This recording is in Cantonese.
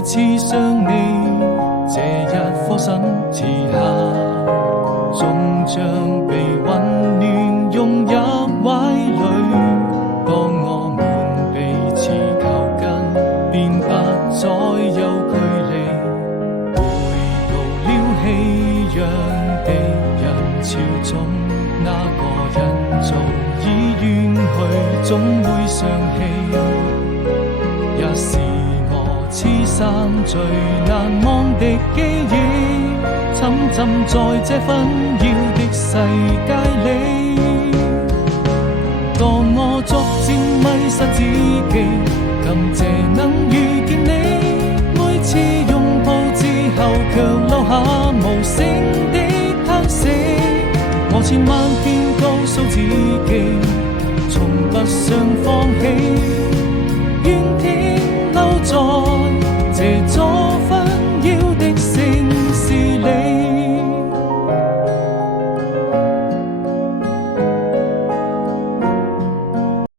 再次想你，這一顆心遲下，終將被溫暖融入懷裡。當我們彼此靠近，便不再有距離。回到了熙攘的人潮中，那個人早已遠去，總會想起，也是我此生最難忘的記憶，沉浸在這紛擾的世界裡。當我逐漸迷失自己，感謝能遇見你，每次擁抱之後卻留下無聲的嘆息。我千萬遍告訴自己，